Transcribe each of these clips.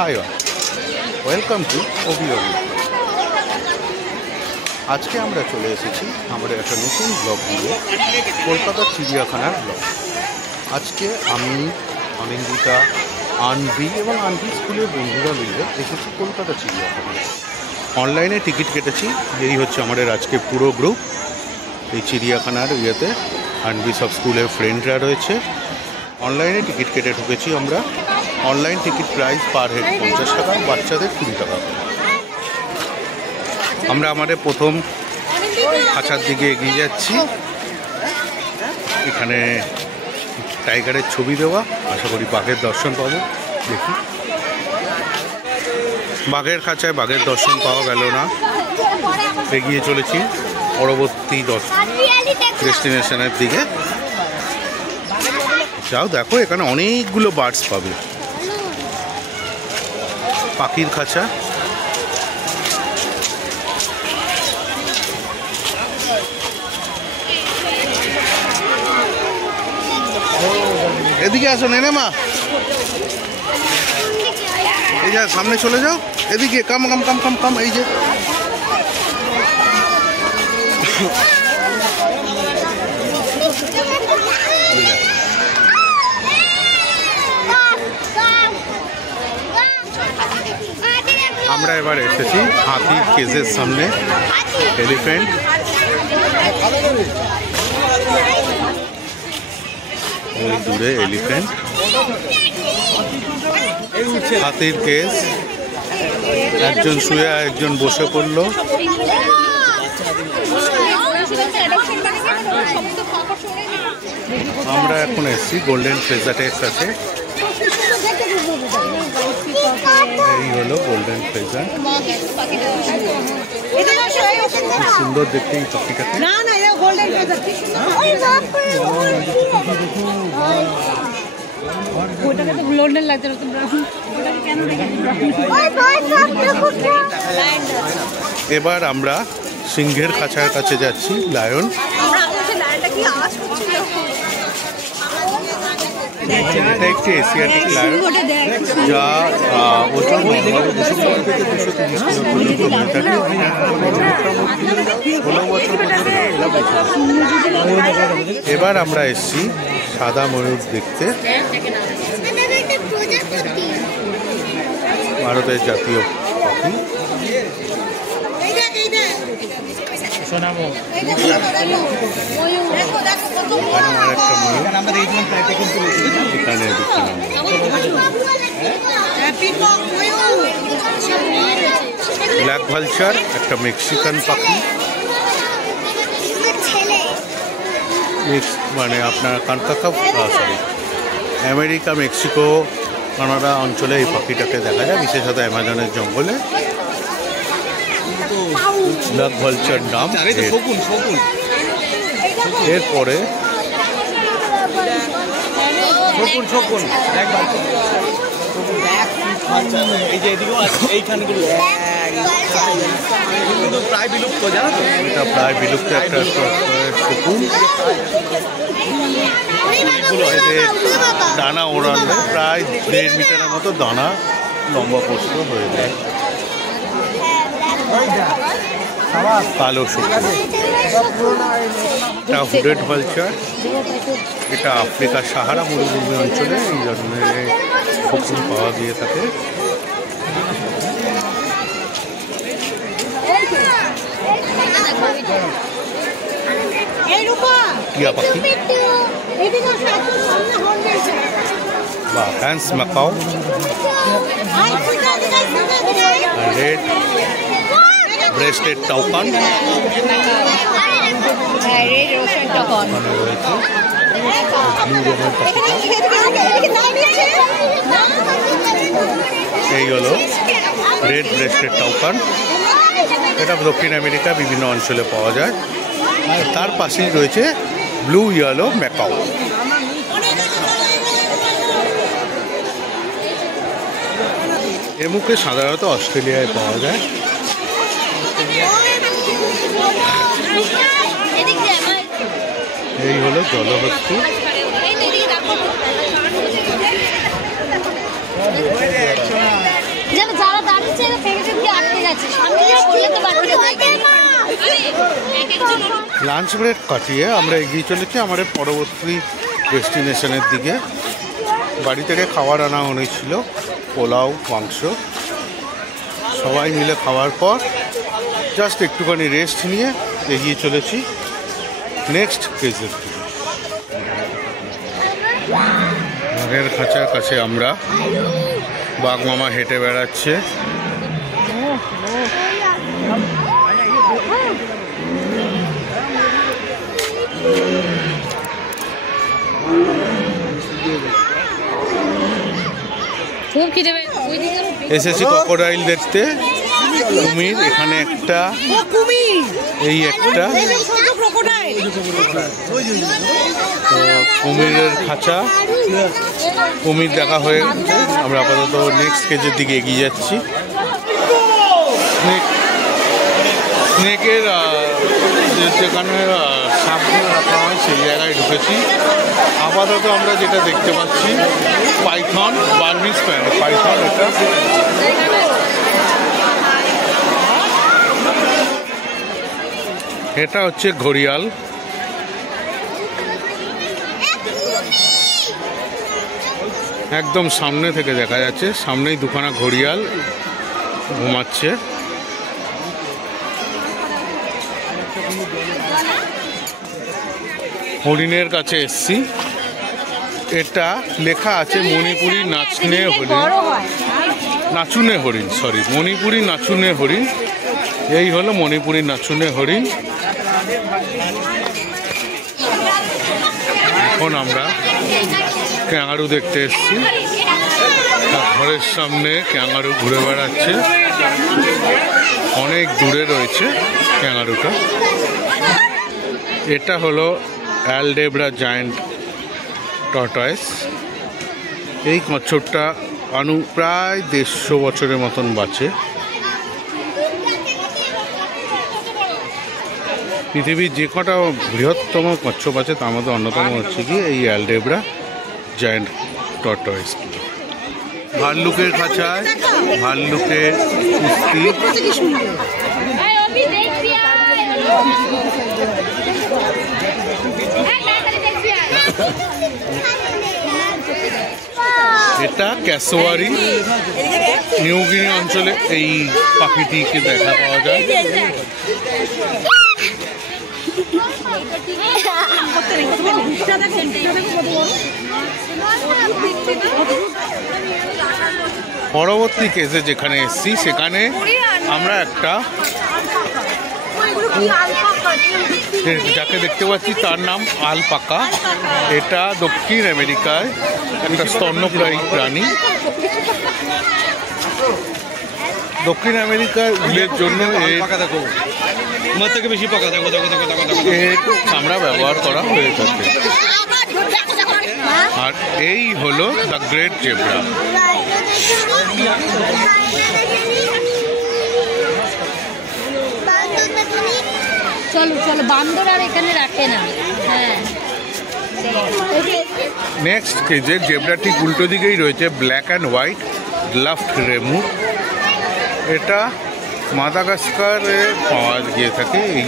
High all, welcome to অভিযোগ। আজকে আমরা চলে এসেছি আমাদের একটা নতুন ব্লগ নিয়ে, কলকাতা চিড়িয়াখানার ব্লগ। আজকে আমি, অনিন্দিতা, আনভি এবং আনভি স্কুলের বন্ধুরা মিলে এসেছি কলকাতা চিড়িয়াখানায়। অনলাইনে টিকিট কেটেছি, এই হচ্ছে আমাদের আজকে পুরো গ্রুপ এই চিড়িয়াখানার ইয়েতে। আনভি সব স্কুলের ফ্রেন্ডরা রয়েছে। অনলাইনে টিকিট কেটে ঢুকেছি আমরা। Online ticket price per head 50 টাকা, বাচ্চাদের 20 টাকা। আমরা আমাদের প্রথম খাঁচার দিকে এগিয়ে যাচ্ছি। এখানে টাইগারের ছবি দেওয়া, আশা করি বাঘের দর্শন পাবো। দেখি, বাঘের খাঁচায় বাঘের দর্শন পাওয়া গেল না। এগিয়ে চলেছি পরবর্তী ডেস্টিনেশনের দিকে। যাও, দেখো এখানে অনেকগুলো বার্ডস পাবে। পাখির খাঁচা, এদিকে আসো নেনে মা, এই যা সামনে চলে যাও, এদিকে কাম কাম কাম কাম কাম। এই যে আমরা এবার এসেছি হাতির কেজের সামনে। এলিফ্যান্ট, ওই দূরে এলিফ্যান্ট, হাতির কেজ। একজন শুয়ে একজন বসে পড়লো। আমরা এখন এসেছি গোল্ডেন ফ্লেজারের কাছে। এই হলো গোল্ডেন ফ্লেজার, খুব সুন্দর দেখতে এই পাখিটাকে। এবার আমরা সিংহের খাঁচার কাছে যাচ্ছি, লায়ন। এটা একটি এশিয়াটিক লায়ন, যা ওজন 16 থেকে 230 কিলো পর্যন্ত হয়ে থাকে। মোটামুটি 16 বছর পর্যন্ত। এবার আমরা এসেছি সাদা ময়ূর দেখতে, ভারতের জাতীয় পাখি। ব্ল্যাক ভালচার, একটা মেক্সিকান পাখি। মানে আপনার কানকাকা, সরি, আমেরিকা, মেক্সিকো, কানাডা অঞ্চলে এই পাখিটাকে দেখা যায়, বিশেষত অ্যামাজনের জঙ্গলে। ব্ল্যাক ভালচার নাম। এরপরে প্রায় বিলুপ্ত, জানো তো, এটা প্রায় বিলুপ্ত একটা শকুন। এদের দানা ওড়ানো প্রায় 1.5 মিটারের মতো দানা লম্বা প্রস্ত হয়ে যায়। কালো শকুন, এটা হুডেড ভালচার। এটা আফ্রিকার সাহারা মরুভূমি অঞ্চলে এই ধরনের শকুন পাওয়া গিয়ে থাকে। টিয়া পাখি বা হ্যান্স ম্যাকাও, রেড ব্রেস্টেড টাউকান এই হলো রেড ব্রেস্টেড টাউকান। এটা দক্ষিণ আমেরিকা বিভিন্ন অঞ্চলে পাওয়া যায়। আর তার পাশেই রয়েছে ব্লু ইয়েলো ম্যাকাও। এর মুখে সাধারণত অস্ট্রেলিয়ায় পাওয়া যায়। এই হলো জলহস্তী। লাঞ্চ ব্রেক কাটিয়ে আমরা এগিয়ে চলেছি আমাদের পরবর্তী ডেস্টিনেশনের দিকে। বাড়ি থেকে খাবার আনা হয়েছিল, পোলাও, মাংস। সবাই মিলে খাওয়ার পর জাস্ট একটুখানি রেস্ট নিয়ে এগিয়ে চলেছি নেক্সট কেজের দিকে। বাঘের খাঁচার কাছে আমরা, বাঘ মামা হেঁটে বেড়াচ্ছে। এসেছি ক্রোকোডাইল দেখতে, কুমির। এখানে একটা, এই একটা তো কুমিরের খাঁচা, কুমির দেখা হয়ে গেছে। আমরা আপাতত নেক্সট কেজের দিকে এগিয়ে যাচ্ছি। স্নেকের যেখানে সাপগুলো রাখা হয় সেই জায়গায় ঢুকেছি। আপাতত আমরা যেটা দেখতে পাচ্ছি পাইথন, বার্মিজ পাইথন। এটা হচ্ছে ঘড়িয়াল। একদম সামনে থেকে দেখা যাচ্ছে, সামনেই দুখানা ঘড়িয়াল ঘুমাচ্ছে। হরিণের কাছে এসছি। এটা লেখা আছে মণিপুরি নাচনে হরিণ, নাচুনে হরিণ, সরি, মণিপুরি নাচুনে হরিণ। এই হলো মণিপুরি নাচুনে হরিণ। এখন আমরা ক্যাঙ্গারু দেখতে এসছি। ঘরের সামনে ক্যাঙ্গারু ঘুরে বেড়াচ্ছে, অনেক দূরে রয়েছে ক্যাঙ্গারুটা। এটা হলো অ্যালডেব্রা জায়ান্ট টর্টয়েস। এই কচ্ছপটা প্রায় 150 বছরের মতন বাঁচে। পৃথিবীর যে কটা বৃহত্তম কচ্ছপ আছে তার মধ্যে অন্যতম হচ্ছে কি এই অ্যালডেব্রা জায়ান্ট টর্টয়েস। ভাল্লুকের খাঁচায় ভাল্লুকের কুস্তি। এটা ক্যাসোয়ারি, নিউগিনি অঞ্চলে এই পাখিটিকে দেখা পাওয়া যায়। পরবর্তী কেসে যেখানে এসছি সেখানে আমরা একটা, যাকে দেখতে পাচ্ছি তার নাম আলপাকা। এটা দক্ষিণ আমেরিকায় একটা স্তন্যপ্রায়ী প্রাণী। দক্ষিণ আমেরিকার উলের জন্য বেশি পাকা চামড়া ব্যবহার করা হয়ে থাকে। আর এই হলো দ্য গ্রেট জেব্রা। চলো চলো, বান্দর আর এখানে রাখে না। হ্যাঁ, নেক্সট কেজে জেব্রাটি উল্টো দিকেই রয়েছে ব্ল্যাক অ্যান্ড হোয়াইট লাফড রেমু। এটা মাদাগাস্কারে পাওয়া গিয়ে থাকে। এই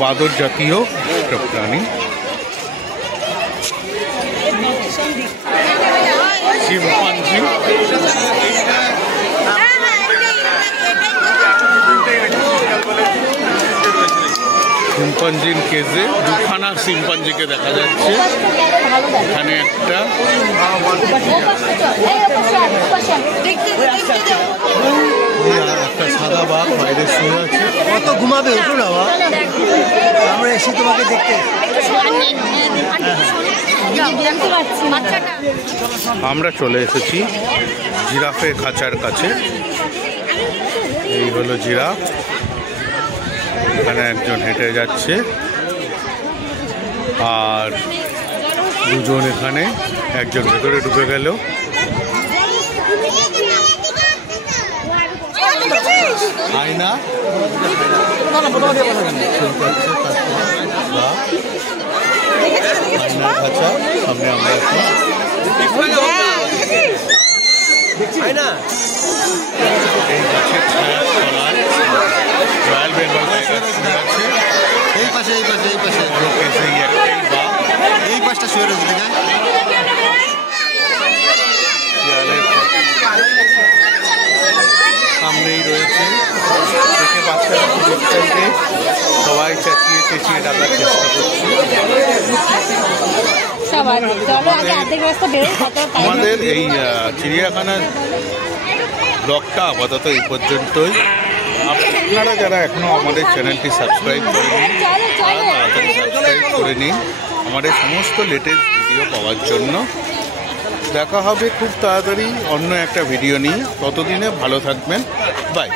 বাদর জাতীয় একটা প্রাণী। শিম্পাঞ্জি, শিম্পাঞ্জির কেজে দুখানা শিম্পাঞ্জিকে দেখা যাচ্ছে। এখানে একটা, একটা সাদা বাঘ বাইরে শুয়ে আছে। কত ঘুমাবে, উঠো না, আমরা এসে তোমাকে দেখতে। আমরা চলে এসেছি জিরাফের খাঁচার কাছে। এই হলো জিরাফ। এখানে একজন হেঁটে যাচ্ছে আর দুজন এখানে, একজন ভেতরে ঢুকে গেল। আয়না খাঁচা সামনে আমরা এই গাছের ছায়া তলায় রয়্যাল বেঙ্গল টাইগার শুয়ে আছে। এই পাশে এই পাশে এই পাশে লোকে সেই একটাই বাঘ এই পাশটা শুয়ে রয়েছে দেখা শিয়ালের সামনেই রয়েছে। দেখে বাচ্চারা খুব এক্সাইটেড, সবাই চেঁচিয়ে চেঁচিয়ে ডাকার চেষ্টা করছে। সবাই চলো আগে অর্ধেক রাস্তা বেরোই তারপর আমাদের এই চিড়িয়াখানার ব্লগটা আপাতত এই পর্যন্তই। আপনারা যারা এখনও আমাদের চ্যানেলটি সাবস্ক্রাইব করেনি চলো তারা চলো তাড়াতাড়ি সাবস্ক্রাইব করে নিন আমাদের সমস্ত লেটেস্ট ভিডিও পাওয়ার জন্য। দেখা হবে খুব তাড়াতাড়ি অন্য একটা ভিডিও নিয়ে। ততদিনে ভালো থাকবেন, বাই।